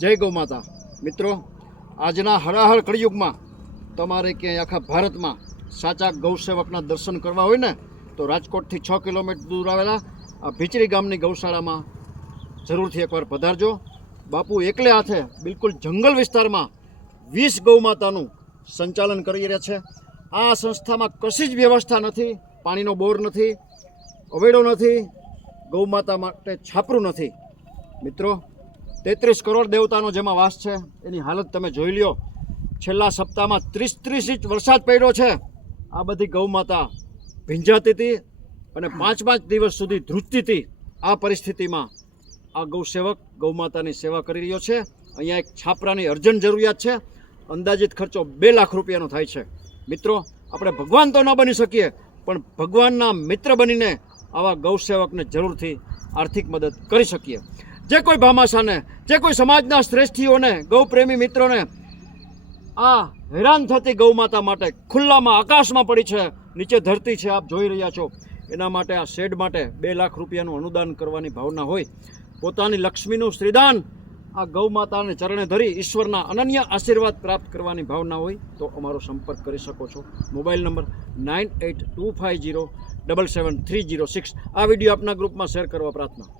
જય ગૌ માતા. મિત્રો, આજના હળાહળ કળિયુગમાં તમારે ક્યાંય આખા ભારતમાં સાચા ગૌસેવકના દર્શન કરવા હોય ને તો રાજકોટથી 6 કિલોમીટર દૂર આવેલા આ ભીચરી ગામની ગૌશાળામાં જરૂરથી એકવાર પધારજો. બાપુ એકલે હાથે બિલકુલ જંગલ વિસ્તારમાં 20 ગૌ માતાનું સંચાલન કરી રહ્યા છે. આ સંસ્થામાં કશી જ વ્યવસ્થા નથી, પાણીનો બોર નથી, અવેડો નથી, ગૌ માતા માટે છાપરું નથી. મિત્રો, 33 કરોડ દેવતાનો જેમાં વાસ છે એની હાલત તમે જોઈ લ્યો. છેલ્લા સપ્તાહમાં 30 ઇંચ વરસાદ પડ્યો છે. આ બધી ગૌ માતા ભીંજાતી હતી અને 5 દિવસ સુધી ધ્રુજતી હતી. આ પરિસ્થિતિમાં આ ગૌસેવક ગૌ માતાની સેવા કરી રહ્યો છે. અહીંયા એક છાપરાની અર્જન્ટ જરૂરિયાત છે. અંદાજિત ખર્ચો 2 લાખ રૂપિયાનો થાય છે. મિત્રો, આપણે ભગવાન તો ન બની શકીએ, પણ ભગવાનના મિત્ર બનીને આવા ગૌસેવકને જરૂરથી આર્થિક મદદ કરી શકીએ. જે કોઈ ભામાશાને, જે કોઈ સમાજના શ્રેષ્ઠીઓને, ગૌપ્રેમી મિત્રોને આ હેરાન થતી ગૌ માતા માટે ખુલ્લામાં આકાશમાં પડી છે, નીચે ધરતી છે, આપ જોઈ રહ્યા છો, એના માટે આ શેડ માટે 2 લાખ રૂપિયાનું અનુદાન કરવાની ભાવના હોય, પોતાની લક્ષ્મીનું શ્રીદાન આ ગૌ માતાને ચરણે ધરી ઈશ્વરના અનન્ય આશીર્વાદ પ્રાપ્ત કરવાની ભાવના હોય તો અમારો સંપર્ક કરી શકો છો. Mobile number 9825077306. આ વિડીયો આપના ગ્રુપમાં શેર કરવા પ્રાર્થના.